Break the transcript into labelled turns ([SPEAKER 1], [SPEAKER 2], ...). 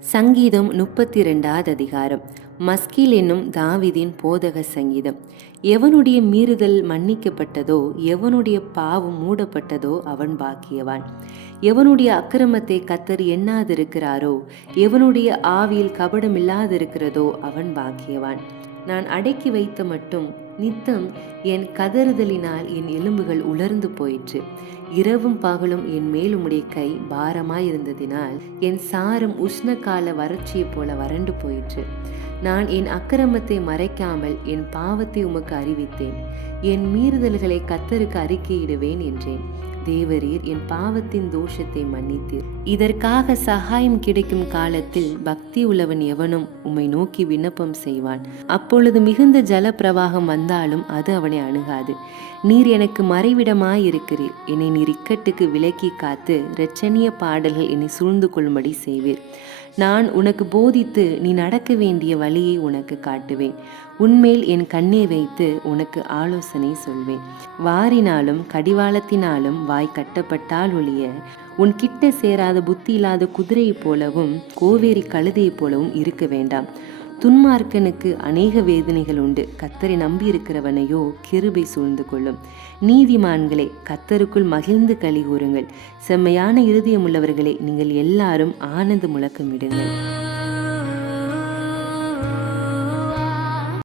[SPEAKER 1] சங்கீதம் முப்பத்தி ரெண்டாவது அதிகாரம். மஸ்கில் என்னும் தாவிதின் போதக சங்கீதம். எவனுடைய மீறுதல் மன்னிக்கப்பட்டதோ எவனுடைய பாவம் மூடப்பட்டதோ அவன் பாக்கியவான். எவனுடைய அக்கிரமத்தை கத்தர் எண்ணாதிருக்கிறாரோ எவனுடைய ஆவியில் கபடம் இல்லாதிருக்கிறதோ அவன் பாக்கியவான். நான் அடக்கி வைத்த மட்டும் நித்தம் என் கதறுதலினால் என் எலும்புகள் உலர்ந்து போயிற்று. இரவும் பகலும் என் மேல் உம்முடைய கை பாரமாயிருந்ததினால் என் சாரம் உஷ்ணகால வறட்சியைப் போல வறண்டு போயிற்று. நான் என் அக்கிரமத்தை மறைக்காமல் என் பாவத்தை உமக்கு அறிவித்தேன். என் மீறுதல்களை கத்தருக்கு அறிக்கையிடுவேன் என்றேன். தேவரீர் என் பாவத்தின் தோஷத்தை மன்னித்தீர். இதற்காக சகாயம் கிடைக்கும் காலத்தில் பக்தி உள்ளவன் எவனும் உம்மை நோக்கி விண்ணப்பம் செய்வான். அப்பொழுது மிகுந்த ஜல பிரவாகம் வந்தாலும் அது அவனை அணுகாது. நீர் எனக்கு மறைவிடமாயிருக்கிறீர். என்னை நீர் இக்கட்டுக்கு விலக்கி காத்து இரட்சணிய பாடல்கள் என்னை சூழ்ந்து கொள்ளும்படி செய்வீர். நான் உனக்கு போதித்து நீ நடக்க வேண்டிய வழியை உனக்கு காட்டுவேன். உன்மேல் என் கண்ணை வைத்து உனக்கு ஆலோசனை சொல்வேன். வாரினாலும் கடிவாளத்தினாலும் வாய் கட்டப்பட்டால் ஒழிய உன் கிட்ட சேரா இல்லாத புத்தி இல்லாத குதிரையைப் போலவும் கோவேரி கழுதையைப் போலவும் இருக்க வேண்டாம். துன்மார்க்கனுக்கு அநேக வேதனைகள் உண்டு. கத்தரை நம்பி இருக்கிறவனையோ கிருபை சூழ்ந்து கொள்ளும். நீதிமான்களே கத்தருக்குள் மகிழ்ந்து களி கூறுங்கள். செம்மையான இருதயம் உள்ளவர்களே நீங்கள் எல்லாரும் ஆனந்த முழக்கமிடுங்கள்.